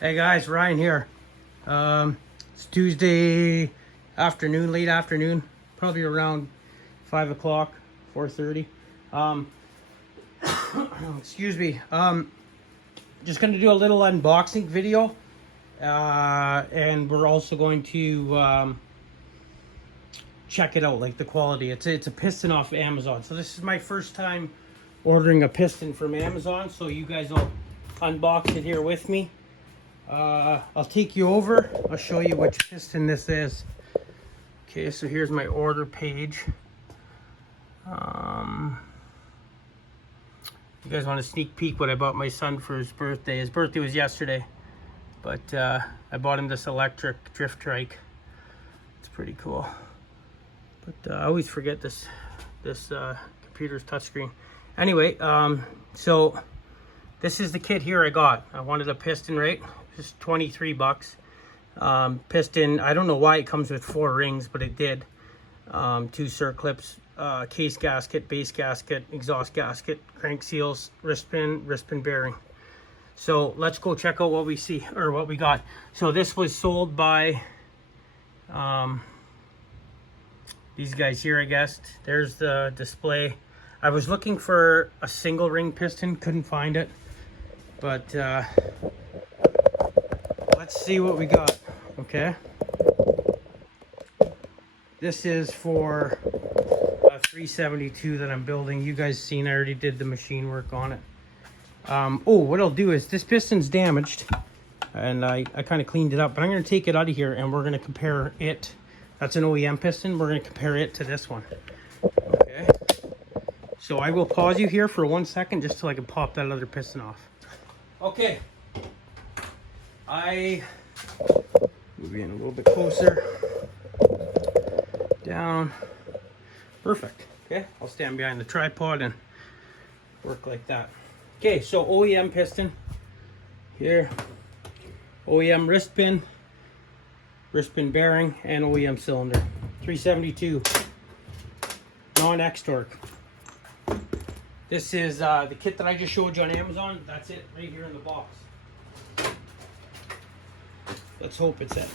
Hey guys, Ryan here. It's Tuesday afternoon, late afternoon, probably around 5 o'clock, 4:30. Excuse me. Just going to do a little unboxing video. And we're also going to check it out, like the quality. It's a piston off Amazon. So this is my first time ordering a piston from Amazon. So you guys will unbox it here with me. I'll take you over. I'll show you which piston this is. Okay, so here's my order page. You guys want a sneak peek what I bought my son for his birthday. His birthday was yesterday, but I bought him this electric drift trike. It's pretty cool. But I always forget this computer's touchscreen. Anyway, so this is the kit here I got. I wanted a piston, right? Just 23 bucks. Piston, I don't know why it comes with 4 rings, but it did. 2 circlips, case gasket, base gasket, exhaust gasket, crank seals, wrist pin bearing. So let's go check out what we see, or what we got. So this was sold by these guys here, I guess. There's the display. I was looking for a single ring piston, couldn't find it. But let's see what we got, okay? This is for a 372 that I'm building. You guys seen, I already did the machine work on it. Oh, what I'll do is, this piston's damaged, and I kind of cleaned it up, but I'm going to take it out of here, and we're going to compare it. That's an OEM piston. We're going to compare it to this one, okay? So I will pause you here for 1 second, just so I can pop that other piston off. Okay, I move in a little bit closer, down, perfect. Okay, I'll stand behind the tripod and work like that. Okay, so OEM piston here, OEM wrist pin bearing, and OEM cylinder. 372, non-X torque. This is the kit that I just showed you on Amazon. That's it right here in the box. Let's hope it's it.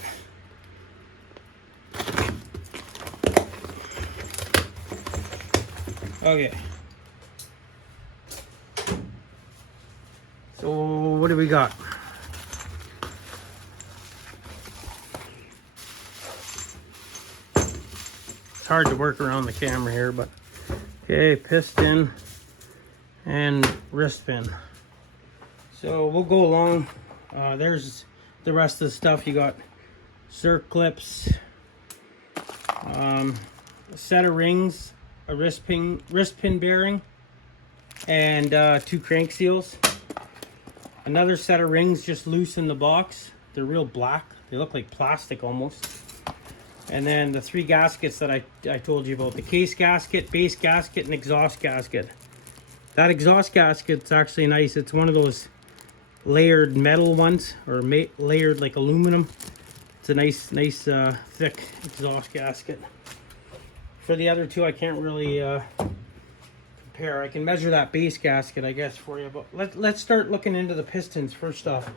Okay. So what do we got? It's hard to work around the camera here, but okay, piston and wrist pin. So we'll go along. There's the rest of the stuff. You got circlips, a set of rings, a wrist pin bearing, and 2 crank seals. Another set of rings just loose in the box. They're real black. They look like plastic almost. And then the 3 gaskets that I told you about. The case gasket, base gasket, and exhaust gasket. That exhaust gasket's actually nice. It's one of those layered metal ones, or layered like aluminum. It's a nice thick exhaust gasket. For the other 2, I can't really compare. I can measure that base gasket, I guess, for you. But let's start looking into the pistons first off.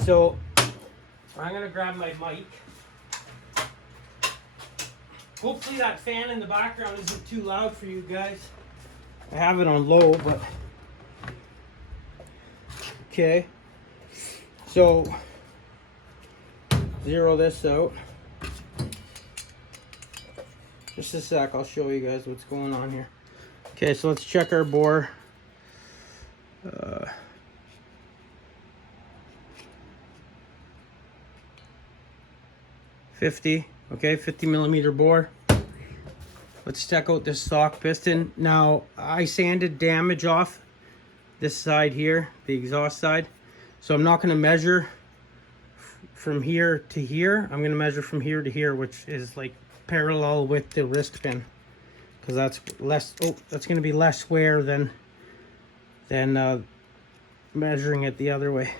So I'm gonna grab my mic. Hopefully that fan in the background isn't too loud for you guys. I have it on low, but okay. So zero this out. Just a sec, I'll show you guys what's going on here. Okay, so let's check our bore. 50, okay, 50 millimeter bore. Let's check out this stock piston. Now, I sanded damage off this side here, the exhaust side. So I'm not going to measure from here to here. I'm going to measure from here to here, which is like parallel with the wrist pin, because that's less. Oh, that's going to be less wear than measuring it the other way.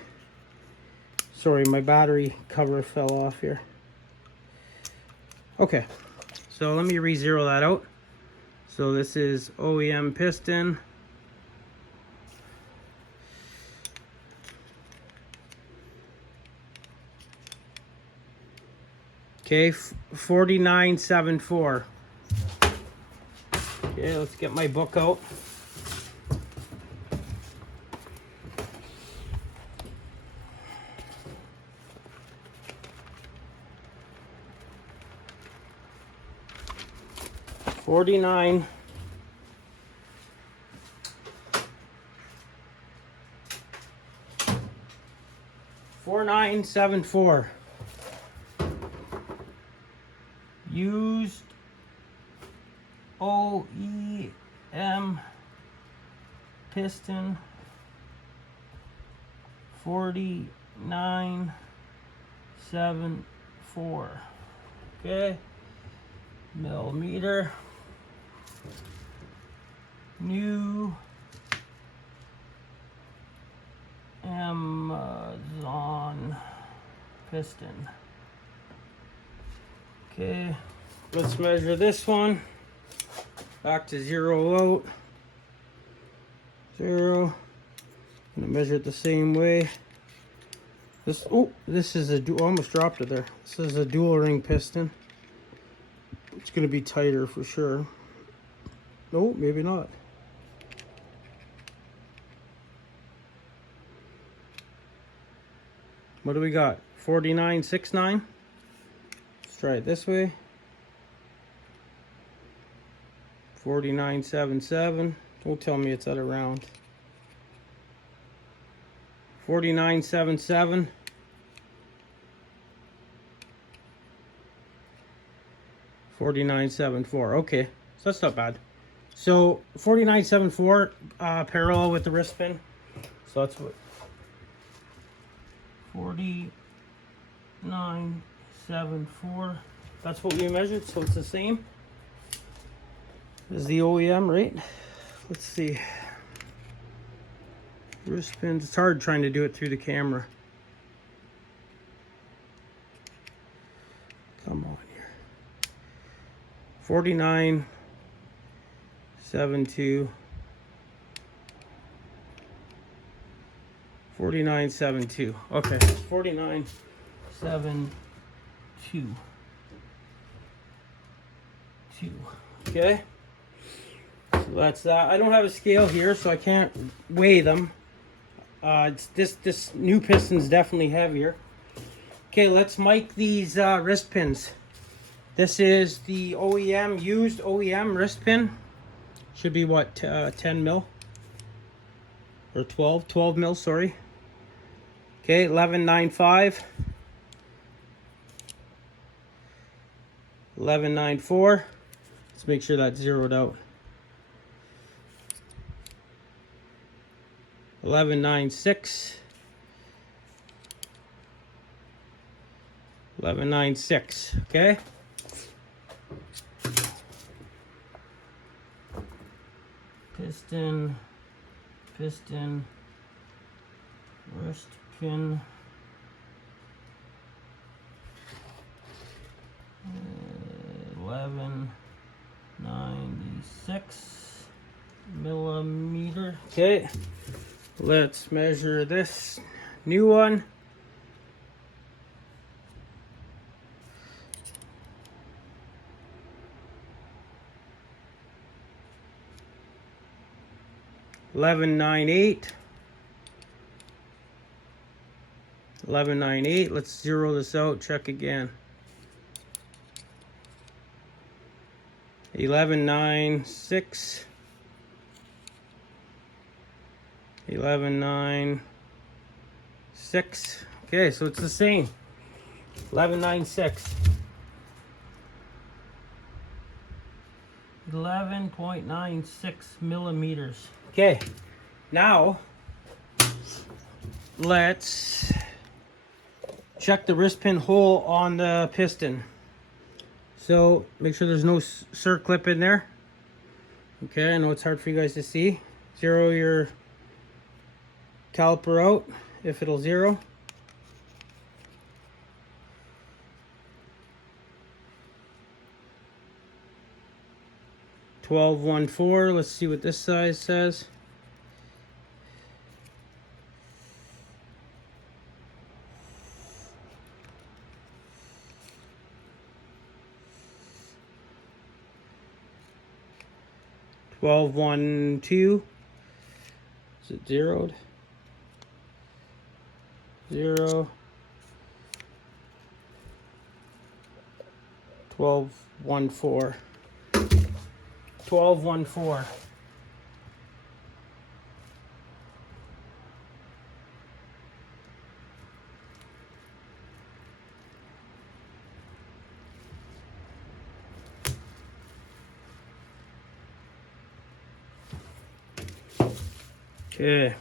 Sorry, my battery cover fell off here. Okay, so let me re-zero that out. So this is OEM piston. Okay, 49.74. Okay, let's get my book out. $49. 4974. Used OEM piston 4974. Okay, millimeter. New Amazon piston. Okay, let's measure this one. Back to zero out. Zero. I'm gonna measure it the same way. This is a dual. Almost dropped it there. This is a dual ring piston. It's gonna be tighter for sure. No, maybe not. What do we got? 49.69. Let's try it this way. 49.77. Don't tell me it's at a round. 49.77. 49.74. Okay, so that's not bad. So 49.74 parallel with the wrist pin. So that's what 49.74. That's what we measured. So it's the same as the OEM, right? Let's see. Wrist pins. It's hard trying to do it through the camera. Come on here. 49.72. 49.72. Okay, 49.72. Okay, so that's that. I don't have a scale here, so I can't weigh them. This new piston's definitely heavier. Okay, let's mic these wrist pins. This is the OEM, used OEM wrist pin. Should be what, 10 mil? Or 12 mil, sorry. Okay, 11.95. 11.94. Let's make sure that's zeroed out. 11.96. 11.96. Okay. Piston, wrist pin, 11.96 millimeter. Okay, let's measure this new one. $11.98. 11.98. Let's zero this out. Check again. 11.96. 11.96. Okay, so it's the same. 11.96. 11.96 millimeters. Okay, now let's check the wrist pin hole on the piston. So make sure there's no circlip in there. Okay, I know it's hard for you guys to see. Zero your caliper out if it'll zero. $12.14. Let's see what this size says. 12, 1, 2. Is it zeroed? 0. 12, 1, 4. 12, 1, 4. Okay.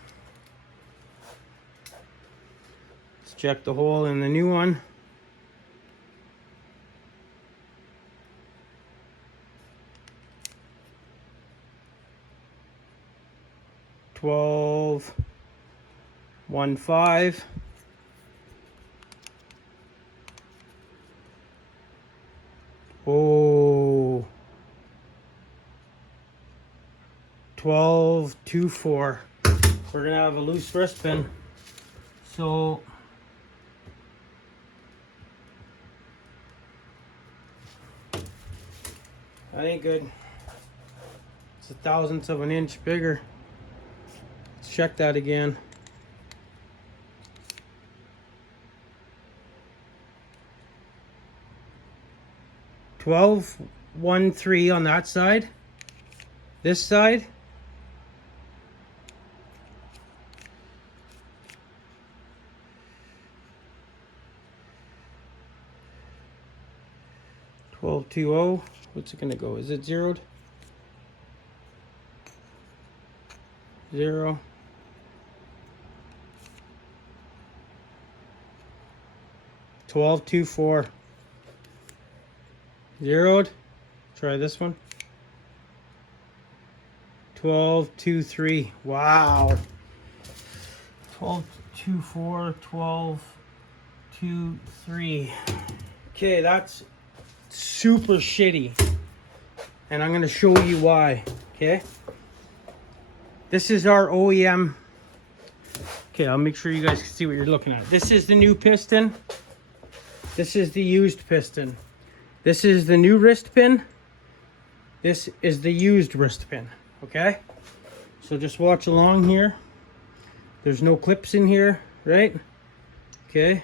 Let's check the hole in the new one. Twelve, 1, 5. Oh. 12, 2, 4. We're gonna have a loose wrist pin. So that ain't good. It's a thousandth of an inch bigger. Let's check that again. Twelve, 1, 3 on that side. This side. Twelve, 2, 0. What's it gonna go? Is it zeroed? 0. 12, 2, 4. Zeroed. Try this one. 12, 2, 3. Wow. 12, 2, 4. 12, 2, 3. Okay, that's super shitty. And I'm going to show you why. Okay. This is our OEM. Okay, I'll make sure you guys can see what you're looking at. This is the new piston. This is the used piston. This is the new wrist pin. This is the used wrist pin. Okay? So just watch along here. There's no clips in here, right? Okay.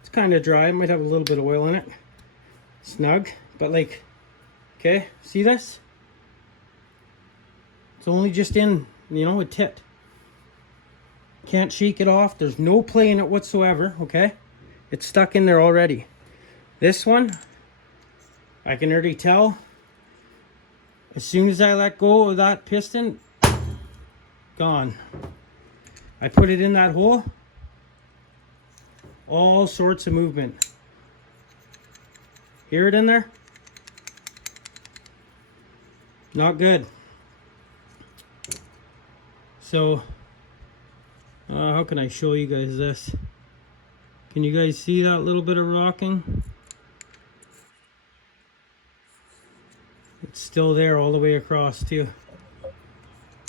It's kind of dry. It might have a little bit of oil in it. Snug. But like, okay, see this? It's only just in, you know, a tit. Can't shake it off. There's no play in it whatsoever, okay? It's stuck in there already. This one, I can already tell. As soon as I let go of that piston, gone. I put it in that hole. All sorts of movement. Hear it in there? Not good. So, how can I show you guys this? Can you guys see that little bit of rocking? It's still there all the way across too.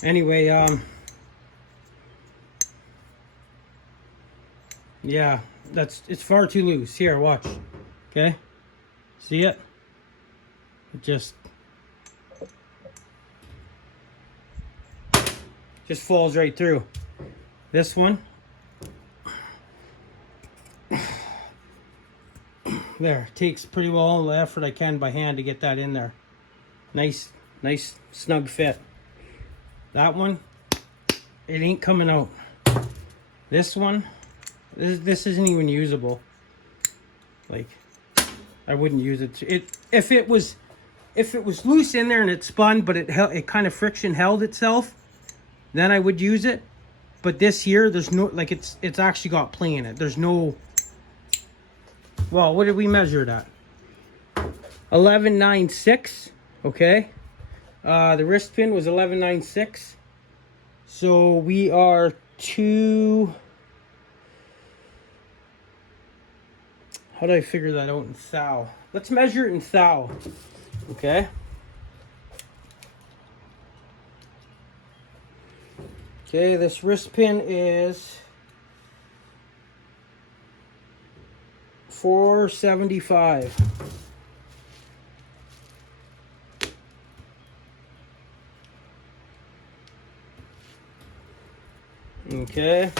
Anyway, yeah, it's far too loose. Here, watch. Okay? See it? It just falls right through. This one, there, takes pretty well all the effort I can by hand to get that in there. Nice snug fit. That one, it ain't coming out. This one, this isn't even usable. Like, I wouldn't use it. If it was loose in there and it spun, but it kind of friction held itself, then I would use it. But this here, there's no, like, it's actually got play in it. There's no. Well, what did we measure it at? 11.96. Okay. The wrist pin was 11.96. So we are how do I figure that out in thou? Let's measure it in thou. Okay. Okay, this wrist pin is 475. Okay.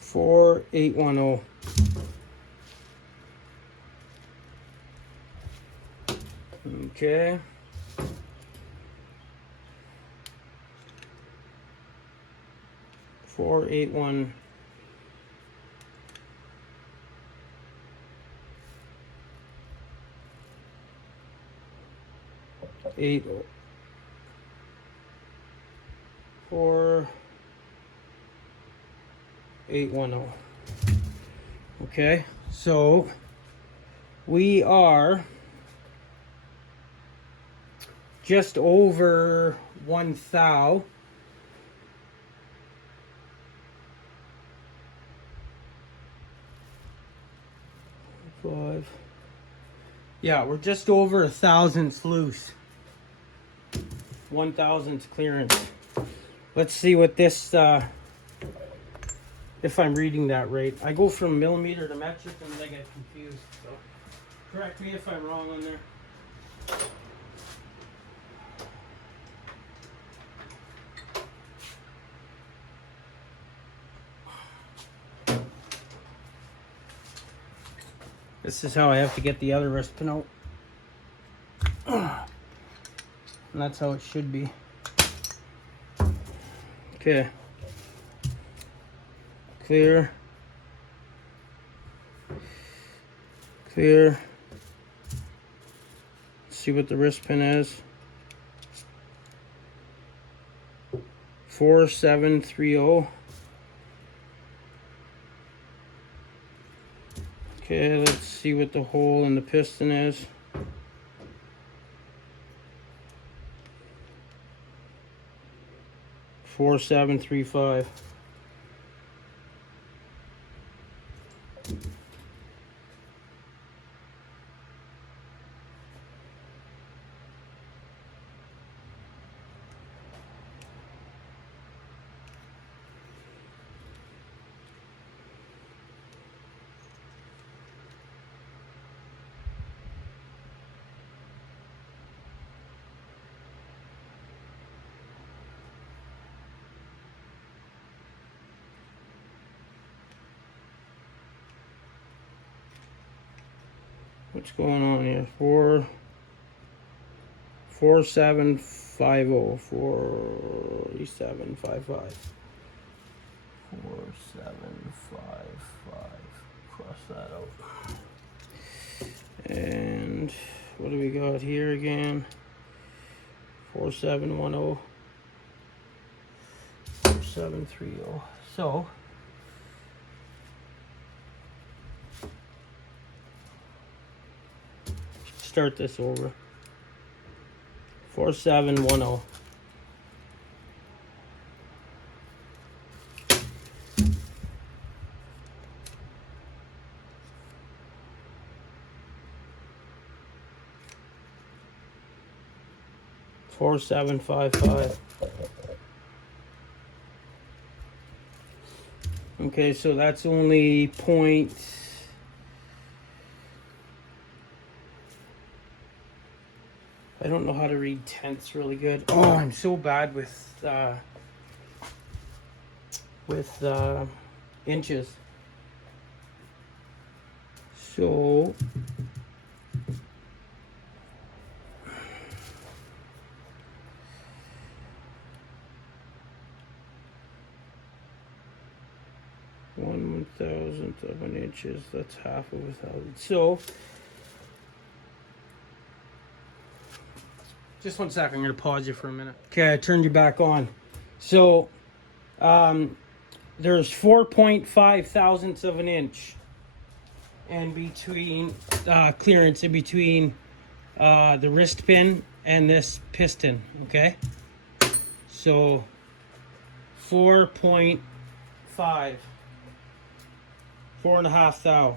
$4,810. Okay. $4,810. Eight 4,810. Okay, so we are just over 1,000. Yeah, we're just over 1,000th loose. 1,000th clearance. Let's see what this, if I'm reading that right. I go from millimeter to metric and I get confused. So correct me if I'm wrong on there. This is how I have to get the other wrist pin out. And that's how it should be. Okay. Clear. Clear. Let's see what the wrist pin is. 4730. Okay, let's see what the hole in the piston is. $4,735. What's going on here? 4750. 4755. 4755. Cross that out. And what do we got here again? 4710. 4730. So start this over. 4710. $4,755. Okay, so that's only point. I don't know how to read tenths really good. Oh, I'm so bad with inches. So one thousandth of an inch is, that's half of a thousand. So just one sec, I'm gonna pause you for a minute. Okay, I turned you back on. So there's 4.5 thousandths of an inch and between clearance in between the wrist pin and this piston. Okay, so 4.5, 4.5 thou.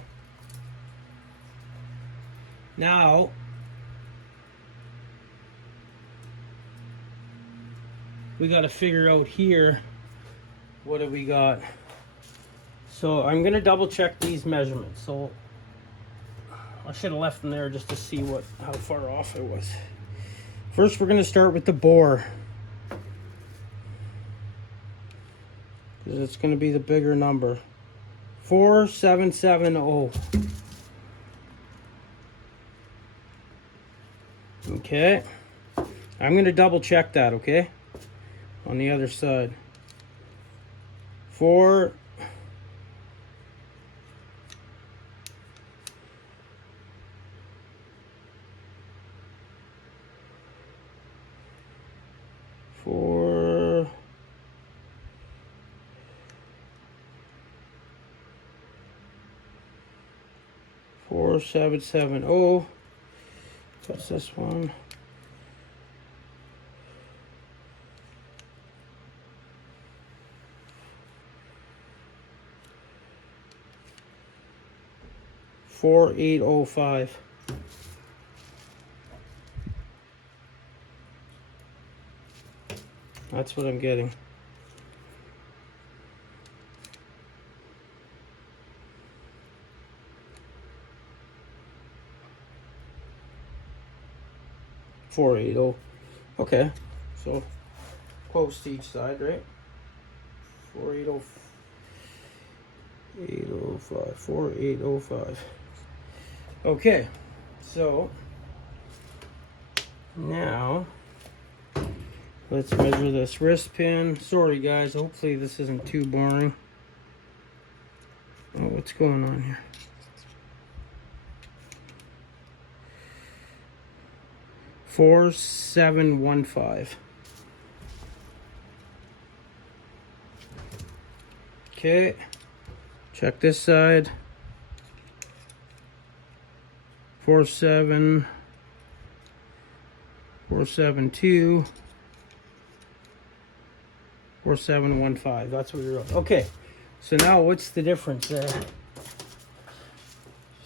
Now we got to figure out here, what do we got? So I'm gonna double check these measurements. So I should have left them there just to see how far off it was. First, we're gonna start with the bore, because it's gonna be the bigger number. 4770. Okay. I'm gonna double check that, okay? On the other side. 4 4770. What's this one? $4,805. That's what I'm getting. $4,800. Okay, so close to each side, right? 4,805. 4,805. Okay, so now let's measure this wrist pin. Sorry guys, hopefully this isn't too boring. Oh, what's going on here? $4,715. Okay, check this side. 472. 4715. That's what you're on. Okay, so now what's the difference there?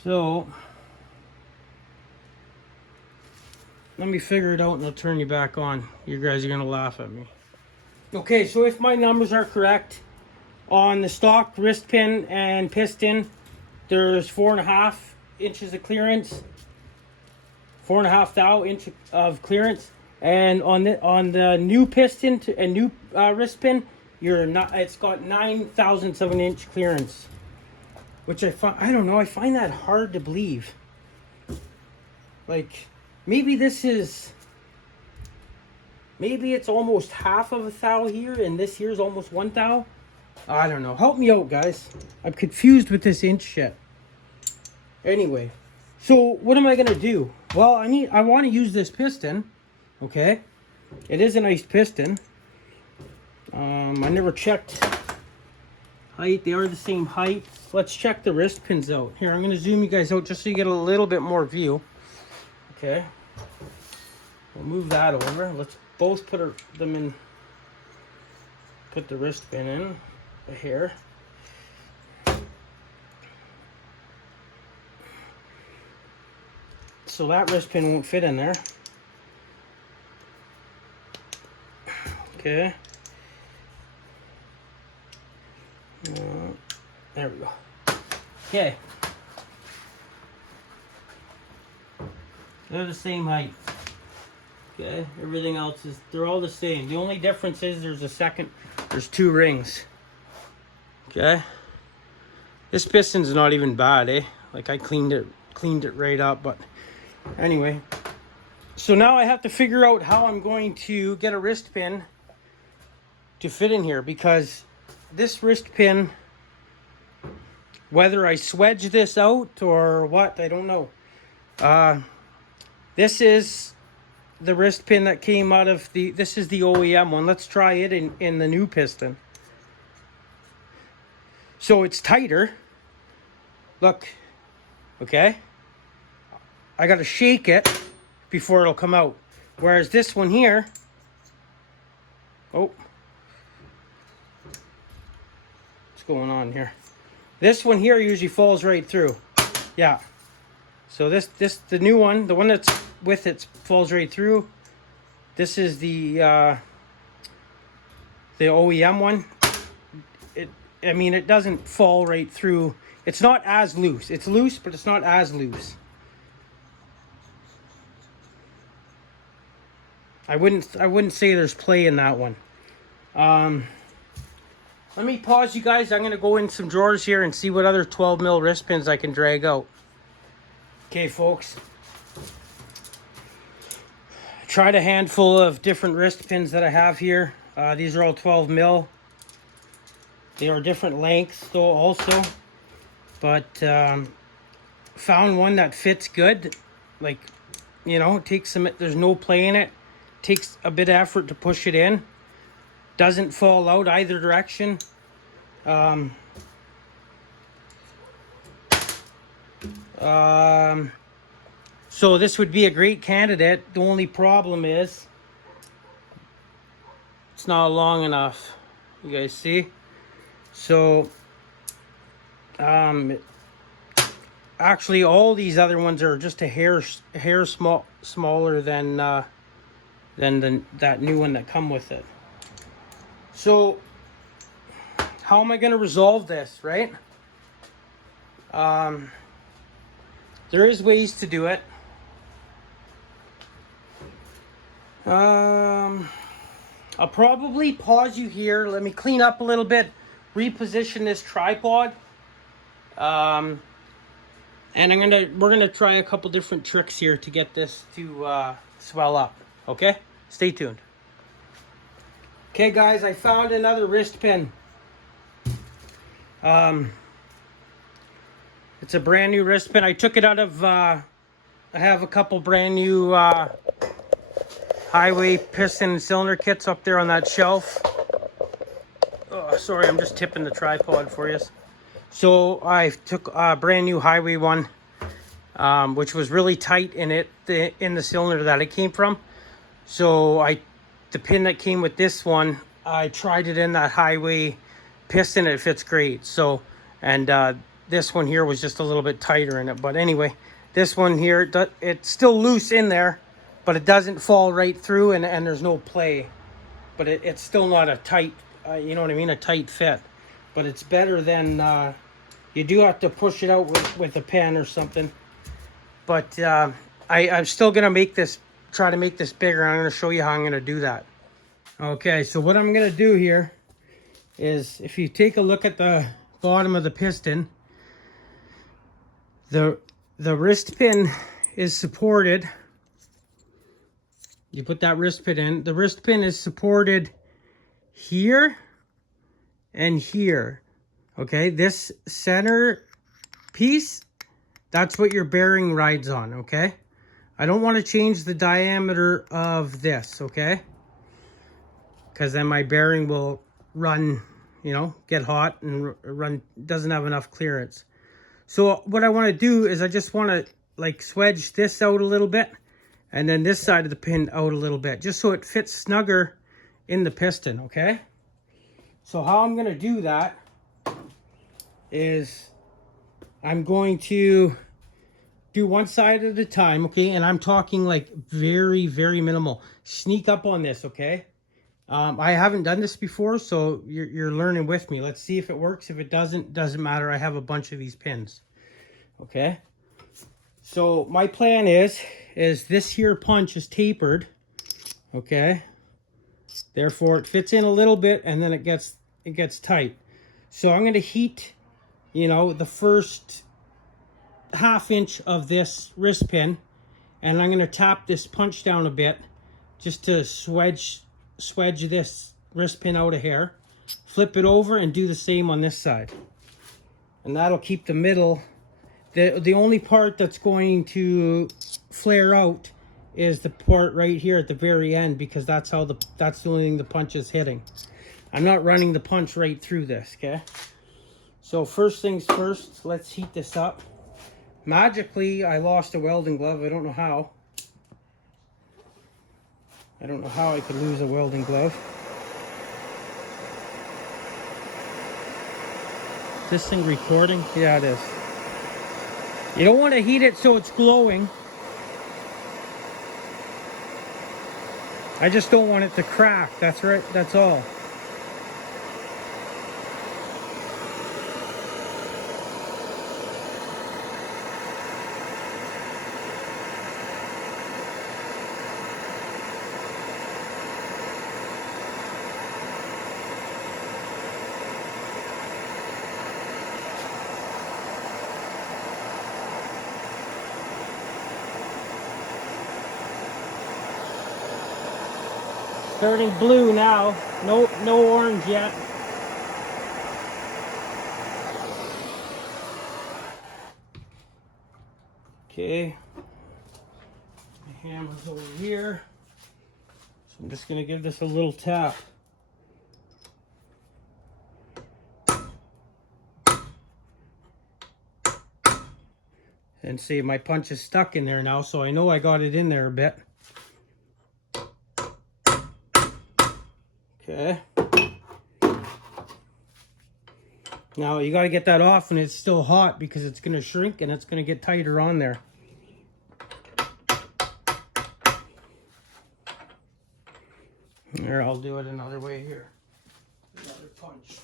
So let me figure it out and I'll turn you back on. You guys are gonna laugh at me. Okay, so if my numbers are correct, on the stock wrist pin and piston, there's 4.5 inches of clearance, 4.5 thou inch of clearance, and on the new piston and new wrist pin, it's got 9 thousandths of an inch clearance, which I don't know, I find that hard to believe. Like maybe it's almost half of a thou here, and this here's almost 1 thou. I don't know. Help me out, guys. I'm confused with this inch shit. Anyway, so what am I gonna do? Well, I want to use this piston. Okay, it is a nice piston. I never checked height. They are the same height. Let's check the wrist pins out. Here, I'm gonna zoom you guys out just so you get a little bit more view. Okay, we'll move that over. Let's both put them in. Put the wrist pin in here. So that wrist pin won't fit in there. Okay. There we go. Okay. They're the same height. Okay. Everything else they're all the same. The only difference is there's 2 rings. Okay. This piston's not even bad, eh? Like I cleaned it right up, but anyway. So now I have to figure out how I'm going to get a wrist pin to fit in here, because this wrist pin, whether I swedge this out or what, I don't know. This is the wrist pin that came out of this is the OEM one. Let's try it in the new piston. So it's tighter. Look, okay? I gotta shake it before it'll come out. Whereas this one here, oh, what's going on here? This one here usually falls right through. Yeah. So the new one, the one that's with it, falls right through. This is the OEM one. I mean, it doesn't fall right through. It's not as loose. It's loose, but it's not as loose. I wouldn't say there's play in that one. Let me pause you guys. I'm gonna go in some drawers here and see what other 12 mil wrist pins I can drag out. Okay, folks. I tried a handful of different wrist pins that I have here. These are all 12 mil. They are different lengths though also. But found one that fits good. Like, you know, it takes some, there's no play in it. Takes a bit of effort to push it in. Doesn't fall out either direction. So this would be a great candidate. The only problem is it's not long enough. You guys see? So actually all these other ones are just a hair smaller than that new one that come with it. So how am I going to resolve this, right? There is ways to do it. I'll probably pause you here. Let me clean up a little bit, reposition this tripod. And we're gonna try a couple different tricks here to get this to swell up. Okay, stay tuned. Okay, guys, I found another wrist pin. It's a brand new wrist pin. I took it out of. I have a couple brand new highway piston and cylinder kits up there on that shelf. Oh, sorry, I'm just tipping the tripod for you. So I took a brand new highway one, which was really tight in the cylinder that it came from. So the pin that came with this one, I tried it in that highway piston. It fits great. So, and this one here was just a little bit tighter in it. But anyway, this one here, it's still loose in there, but it doesn't fall right through, and there's no play. But it's still not a tight, you know what I mean, a tight fit. But it's better than, you do have to push it out with a pen or something. But I'm still going to try to make this bigger. I'm going to show you how I'm going to do that. Okay, so what I'm going to do here is, if you take a look at the bottom of the piston, the wrist pin is supported. You put that wrist pin in. The wrist pin is supported here and here. Okay, this center piece, that's what your bearing rides on, okay? I don't want to change the diameter of this, okay? Because then my bearing will run, you know, get hot and doesn't have enough clearance. So what I want to do is I just want to like swedge this out a little bit, and then this side of the pin out a little bit, just so it fits snugger in the piston, okay? So how I'm going to do that is I'm going to do one side at a time, okay? And I'm talking like very, very minimal. Sneak up on this, okay? I haven't done this before, so you're learning with me. Let's see if it works. If it doesn't matter. I have a bunch of these pins, okay? So my plan is this here punch is tapered, okay? Therefore, it fits in a little bit, and then it gets tight. So I'm going to heat, you know, the first ½ inch of this wrist pin, and I'm going to tap this punch down a bit just to swedge this wrist pin out of here. Flip it over and do the same on this side, and that'll keep the middle. The only part that's going to flare out is the part right here at the very end, because that's the only thing the punch is hitting. I'm not running the punch right through this, okay? So first things first, let's heat this up. Magically, I lost a welding glove. I don't know how. I don't know how I could lose a welding glove. Is this thing recording? Yeah, it is. You don't want to heat it so it's glowing. I just don't want it to crack. That's right. That's all. Turning blue now. No orange yet. Okay. My hammer's over here. So I'm just gonna give this a little tap. And see, my punch is stuck in there now, so I know I got it in there a bit. Okay. Now you got to get that off and it's still hot because it's going to shrink and it's going to get tighter on there. Here, I'll do it another way here. Another punch.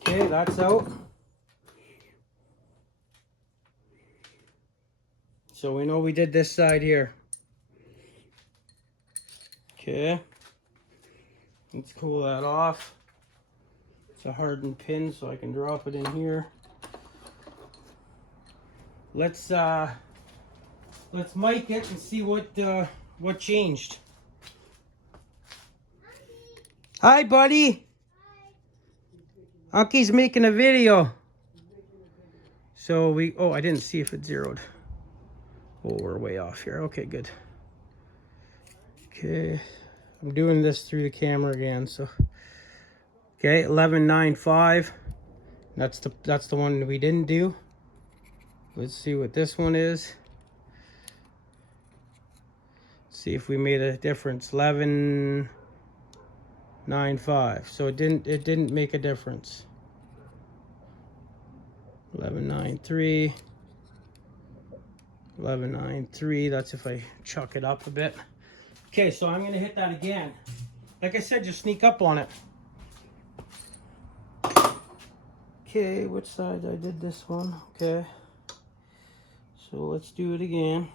Okay, that's out. So we know we did this side here. Okay. Let's cool that off. It's a hardened pin, so I can drop it in here. Let's mic it and see what changed. Hi, buddy. Uncky's making a video. So I didn't see if it zeroed. Oh, we're way off here. Okay, good. Okay, I'm doing this through the camera again, so. Okay, 11.95. That's the one we didn't do. Let's see what this one is. See if we made a difference. 11.95. So it didn't make a difference. 11.93. 11.93. That's if I chuck it up a bit. Okay, so I'm gonna hit that again. Like I said, just sneak up on it. Okay, which side I did this one? Okay. So let's do it again.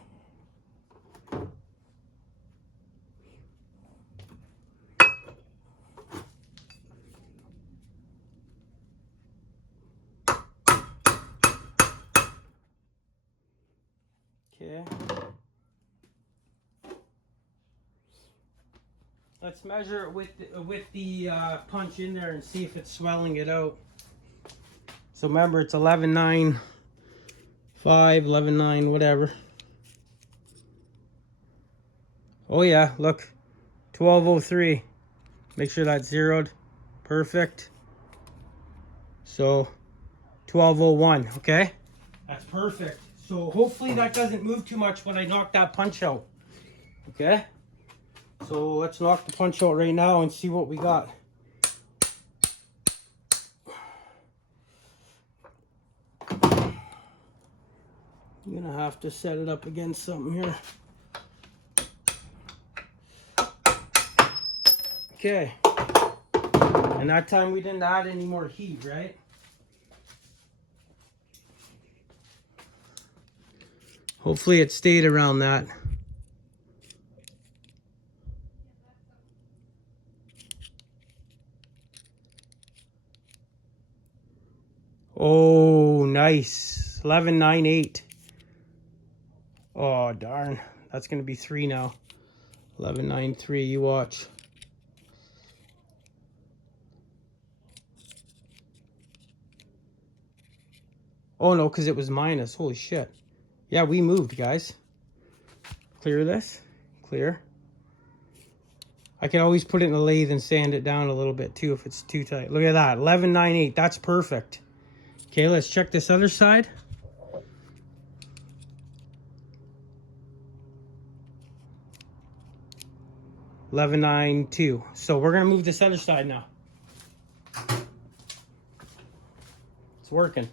Okay. Let's measure it with the punch in there and see if it's swelling it out. So remember, it's 11.9, 11.9, whatever. Oh yeah, look, 12.03. Make sure that's zeroed. Perfect. So 12.01. Okay, that's perfect. So hopefully that doesn't move too much when I knock that punch out. Okay. So let's knock the punch out right now and see what we got. I'm gonna have to set it up against something here. Okay. And that time we didn't add any more heat, right? Hopefully it stayed around that. Oh, nice. 11.98. Oh, darn. That's going to be 3 now. 11.93. You watch. Oh, no, because it was minus. Holy shit. Yeah, we moved, guys. Clear this. Clear. I can always put it in the lathe and sand it down a little bit, too, if it's too tight. Look at that. 11.98. That's perfect. Okay, let's check this other side. $11.92. So we're gonna move this other side now. It's working.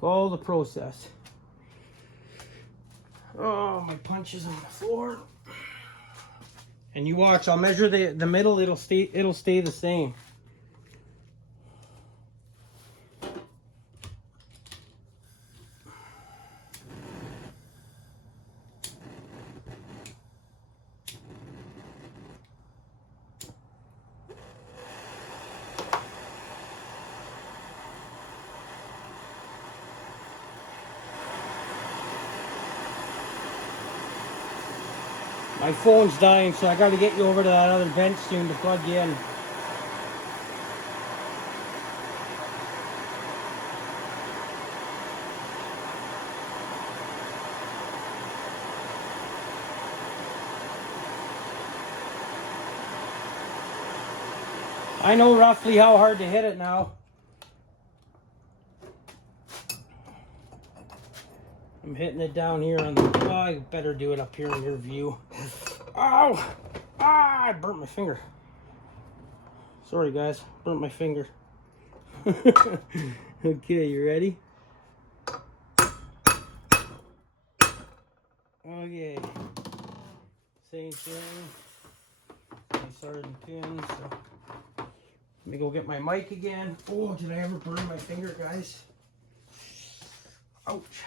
Follow the process. Oh, my punch is on the floor. And you watch, I'll measure the middle, it'll stay the same. My phone's dying, so I got to get you over to that other bench soon to plug you in. I know roughly how hard to hit it now. I'm hitting it down here on the... Oh, I better do it up here in your view. Ow! Ah, I burnt my finger. Sorry guys, burnt my finger. Okay, you ready? Okay. Same thing. My sergeant pin. So let me go get my mic again. Oh, did I ever burn my finger, guys? Ouch.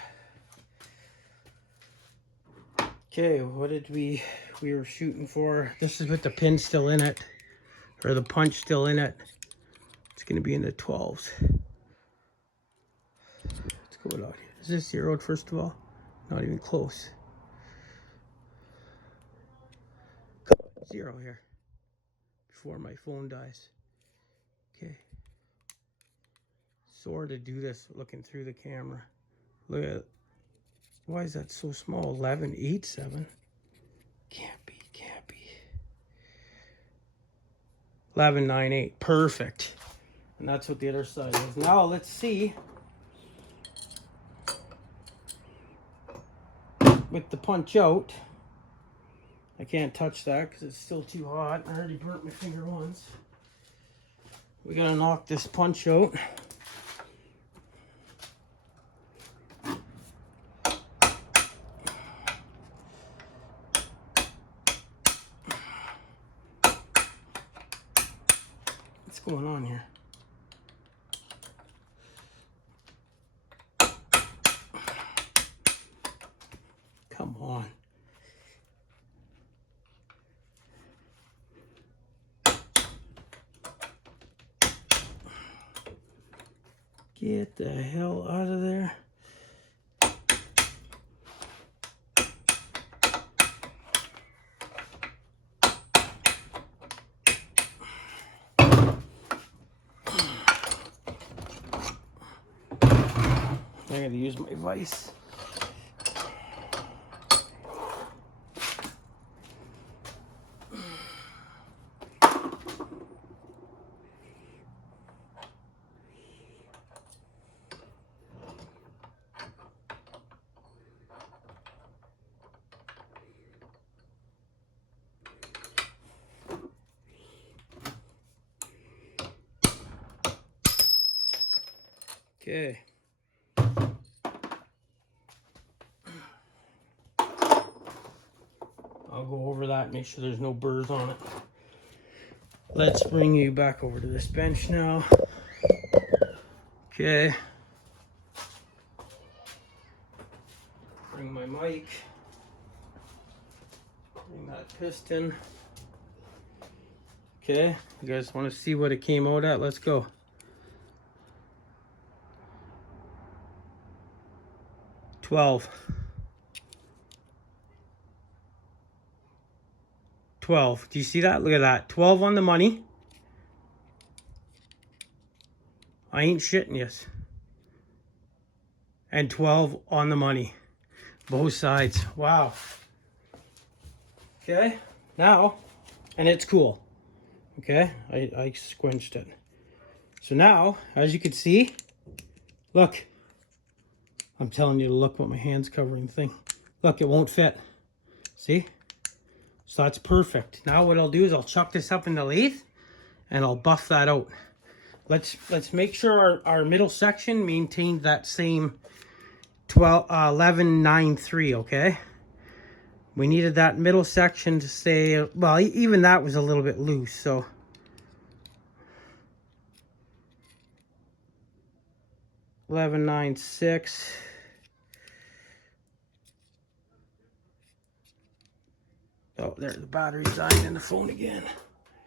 Okay, what did we were shooting for? This is with the pin still in it, or the punch still in it. It's going to be in the 12s. Let's go it out here. Is this zeroed first of all? Not even close. Zero here before my phone dies. Okay. Sort of do this looking through the camera. Look at it. Why is that so small? 11.87. Can't be. 11.98. Perfect. And that's what the other side is. Now let's see. With the punch out. I can't touch that because it's still too hot. I already burnt my finger once. We gotta knock this punch out. What's going on here? Come on. Get the hell out of there. I gotta use my vise. Okay. I'll go over that, make sure there's no burrs on it. Let's bring you back over to this bench now. Okay. Bring my mic. Bring that piston. Okay, you guys want to see what it came out at? Let's go. $12. Do you see that? Look at that. 12 on the money. I ain't shitting yes. And 12 on the money. Both sides. Wow. Okay. Now, and it's cool. Okay. I squinched it. So now, as you can see, look. I'm telling you to look what my hand's covering the thing. Look, it won't fit. See? So that's perfect. Now what I'll do is I'll chuck this up in the lathe and I'll buff that out. Let's make sure our middle section maintains that same 11.93, okay? We needed that middle section to stay, well, even that was a little bit loose, so. $11.96. Oh, there, the battery's dying in the phone again.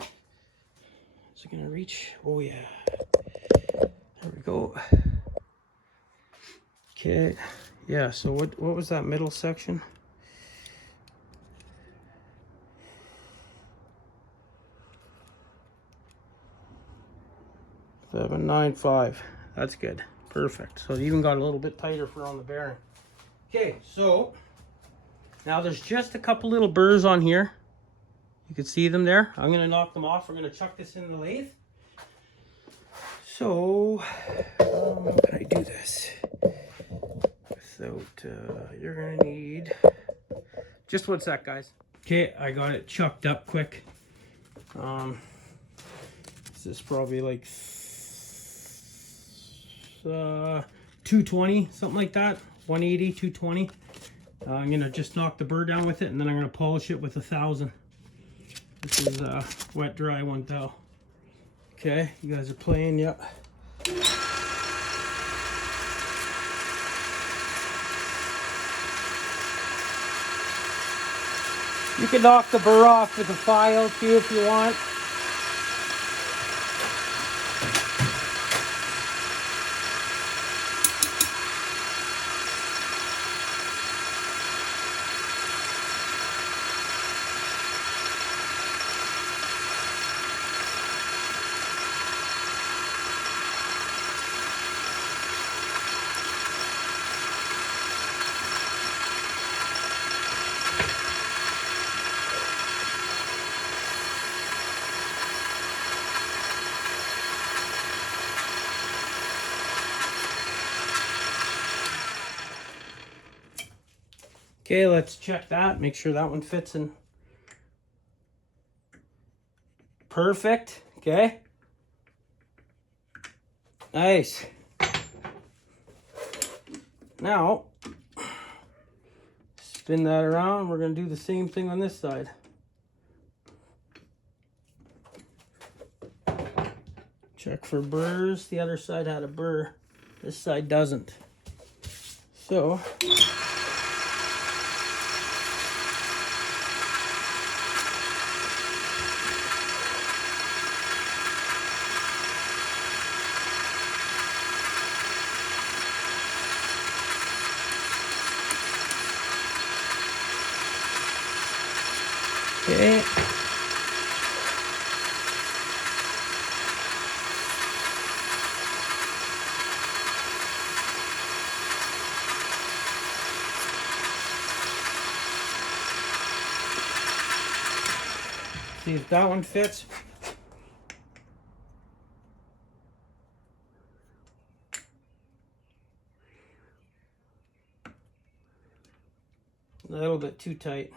Is it gonna reach? Oh yeah. There we go. Okay. Yeah, so what was that middle section? $7.95. That's good. Perfect. So it even got a little bit tighter for on the bearing. Okay, so now there's just a couple little burrs on here. You can see them there. I'm gonna knock them off. We're gonna chuck this in the lathe. So how can I do this without you're gonna need just one sec, guys. Okay, I got it chucked up quick. This is probably like 220, something like that. 180, 220. I'm gonna just knock the burr down with it, and then I'm gonna polish it with 1,000. This is wet dry 1,000. Okay, you guys are playing, yep. You can knock the burr off with a file too if you want. Okay, let's check that. Make sure that one fits in. Perfect. Okay. Nice. Now, spin that around. We're going to do the same thing on this side. Check for burrs. The other side had a burr. This side doesn't. So, okay. See if that one fits. A little bit too tight.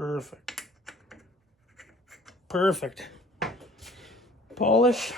Perfect. Perfect. Polish.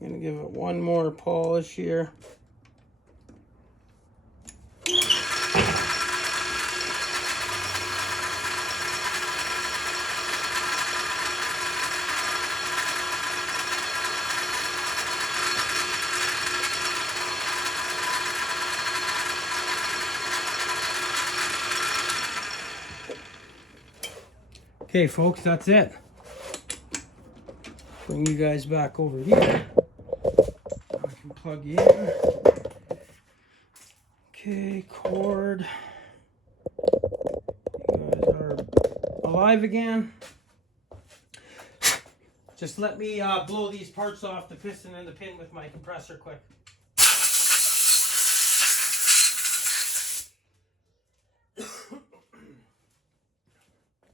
I'm gonna give it one more polish here. Okay, folks, that's it. Bring you guys back over here. I can plug you in. Okay, cord. You guys are alive again. Just let me blow these parts off the piston and the pin with my compressor quick.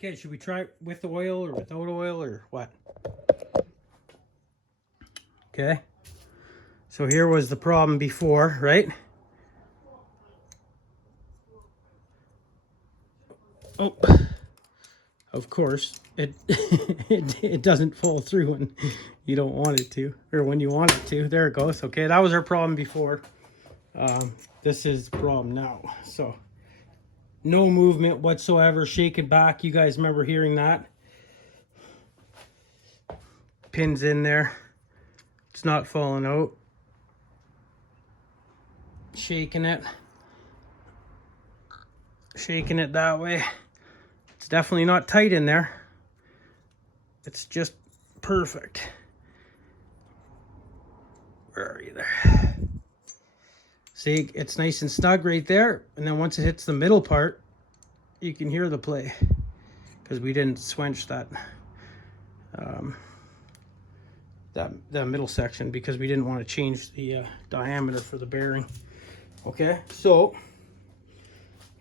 Okay, should we try it with the oil or without oil or what? Okay. So here was the problem before, right? Oh, of course, it doesn't fall through when you don't want it to, or when you want it to. There it goes. Okay, that was our problem before. This is the problem now. So no movement whatsoever, shaking back. You guys remember hearing that? Pins in there. It's not falling out. Shaking it that way. It's definitely not tight in there. It's just perfect. Where are you there? See, it's nice and snug right there, and then once it hits the middle part, you can hear the play, because we didn't swench that that middle section, because we didn't want to change the diameter for the bearing. Okay, so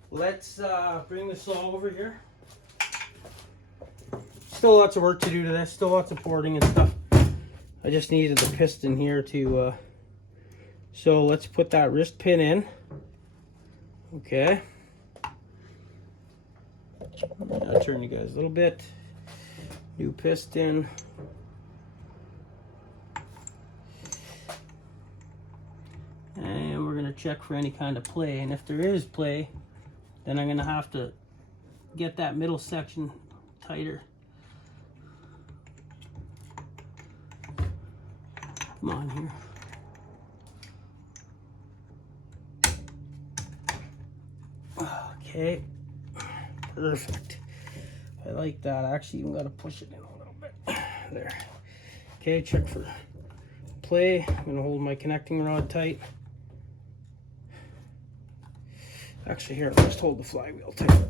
let's bring this all over here. Still lots of work to do to this, still lots of porting and stuff. I just needed the piston here to so let's put that wrist pin in. Okay, I'll turn you guys a little bit. New piston. And we're gonna check for any kind of play, and if there is play, then I'm gonna have to get that middle section tighter. Come on here. Okay, perfect. I like that. I actually even got to push it in a little bit. There. Okay, check for play. I'm gonna hold my connecting rod tight. Actually, here, I'll just hold the flywheel tight.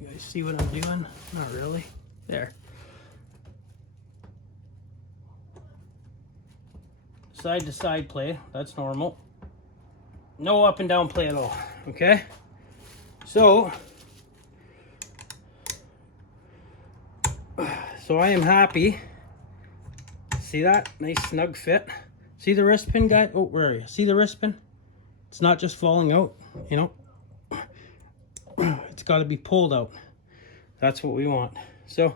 You guys see what I'm doing? Not really. There. Side to side play, that's normal. No up and down play at all, okay? So I am happy. See that? Nice snug fit. See the wrist pin, guy? Oh, where are you? See the wrist pin? It's not just falling out, you know? It's got to be pulled out. That's what we want. So,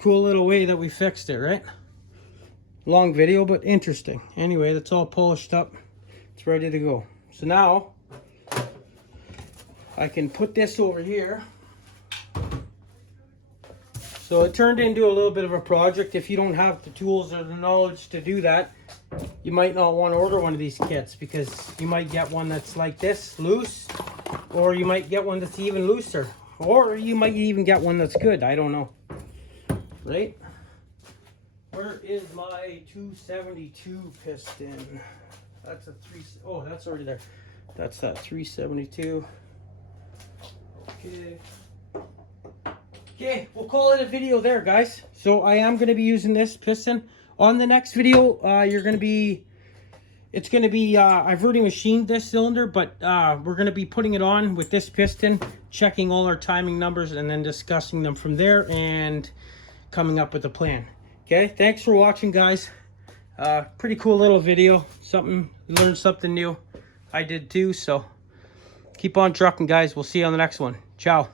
cool little way that we fixed it, right? Long video, but interesting. Anyway, that's all polished up. It's ready to go. So now, I can put this over here. So it turned into a little bit of a project. If you don't have the tools or the knowledge to do that, you might not want to order one of these kits, because you might get one that's like this, loose, or you might get one that's even looser, or you might even get one that's good. I don't know. Right? Where is my 272 piston? That's a 3. Oh, that's already there. That's that 372. Okay. Okay, we'll call it a video there, guys. So I am going to be using this piston. On the next video, I've already machined this cylinder, but we're going to be putting it on with this piston, checking all our timing numbers, and then discussing them from there and coming up with a plan. Okay, thanks for watching, guys. Pretty cool little video. Learned something new. I did too, so keep on trucking, guys. We'll see you on the next one. Ciao.